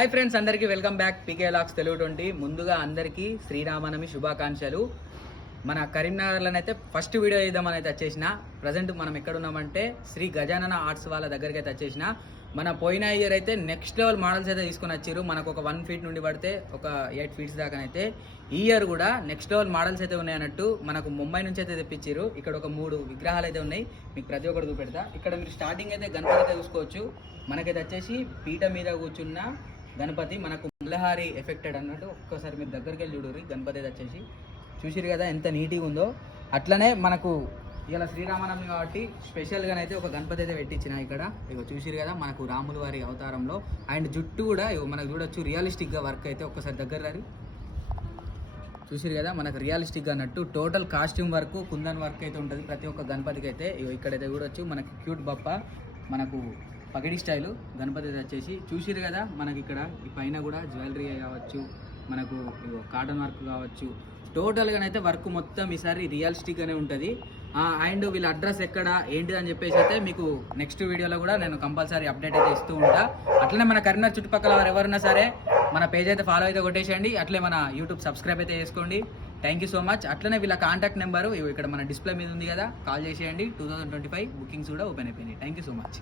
Hi friends, అందరికీ welcome back పీకే లాక్స్ తెలుగు 20. ముందుగా అందరికీ శ్రీరామనవమి శుభాకాంక్షలు. మన కరీంనగర్లోనైతే ఫస్ట్ వీడియో చేద్దామని అయితే వచ్చేసిన. ప్రజెంట్ మనం ఎక్కడ ఉన్నామంటే శ్రీ గజానన ఆర్ట్స్ వాళ్ళ దగ్గరికి అయితే వచ్చేసిన. మన పోయిన ఇయర్ అయితే నెక్స్ట్ లెవెల్ మోడల్స్ అయితే తీసుకొని వచ్చారు. మనకు ఒక 1 feet నుండి పడితే ఒక 8 feet దాకానైతే ఈ ఇయర్ కూడా నెక్స్ట్ లెవెల్ మోడల్స్ అయితే ఉన్నాయన్నట్టు మనకు ముంబై నుంచి అయితే తెప్పించారు. ఇక్కడ ఒక 3 విగ్రహాలు అయితే ఉన్నాయి, మీకు ప్రతి ఒక్కటి చూపెడతా. ఇక్కడ మీరు స్టార్టింగ్ అయితే గణపతి అయితే చూసుకోవచ్చు. మనకైతే వచ్చేసి పీట మీద కూర్చున్న గణపతి, మనకు ముల్లహారి ఎఫెక్టెడ్ అన్నట్టు. ఒక్కసారి మీరు దగ్గరికి వెళ్ళి చూడరు. గణపతి అయితే వచ్చేసి చూసిరు కదా ఎంత నీట్గా ఉందో. అట్లనే మనకు ఇలా శ్రీరామనవమి కాబట్టి స్పెషల్గానైతే ఒక గణపతి అయితే పెట్టించిన ఇక్కడ. ఇగో చూసిరు కదా మనకు రాముల వారి అవతారంలో. అండ్ జుట్టు కూడా మనకు చూడొచ్చు రియలిస్టిక్గా వర్క్ అయితే. ఒక్కసారి దగ్గర రారు. చూసిరు కదా మనకు రియలిస్టిక్గా అన్నట్టు. Total costume work, kundan work అయితే ఉంటుంది ప్రతి ఒక్క గణపతికి అయితే. ఇక్కడైతే చూడొచ్చు మనకి క్యూట్ బప్ప, మనకు పగడి స్టైలు గణపతి వచ్చేసి చూసిరు కదా. మనకి ఇక్కడ ఈ పైన కూడా జ్యువెలరీ కావచ్చు, మనకు కాటన్ వర్క్ కావచ్చు, టోటల్గానైతే వర్క్ మొత్తం ఈసారి రియలిస్టిక్గానే ఉంటుంది. అండ్ వీళ్ళ అడ్రస్ ఎక్కడ ఏంటిది అని చెప్పేసి అయితే మీకు నెక్స్ట్ వీడియోలో కూడా నేను కంపల్సరీ అప్డేట్ అయితే ఇస్తూ ఉంటా. అట్లనే మన కరీంనగర్ చుట్టుపక్కల వారు ఎవరైనా సరే మన పేజ్ అయితే ఫాలో అయితే కొట్టేసేయండి. అట్లే మన యూట్యూబ్ సబ్స్క్రైబ్ అయితే చేసుకోండి. Thank you so much. అట్లనే వీళ్ళ కాంటాక్ట్ నెంబరు ఇక్కడ మన డిస్ప్లే మీద ఉంది కదా, కాల్ చేసేయండి. 2025 బుకింగ్స్ కూడా ఓపెన్ అయిపోయినాయి. Thank you so much.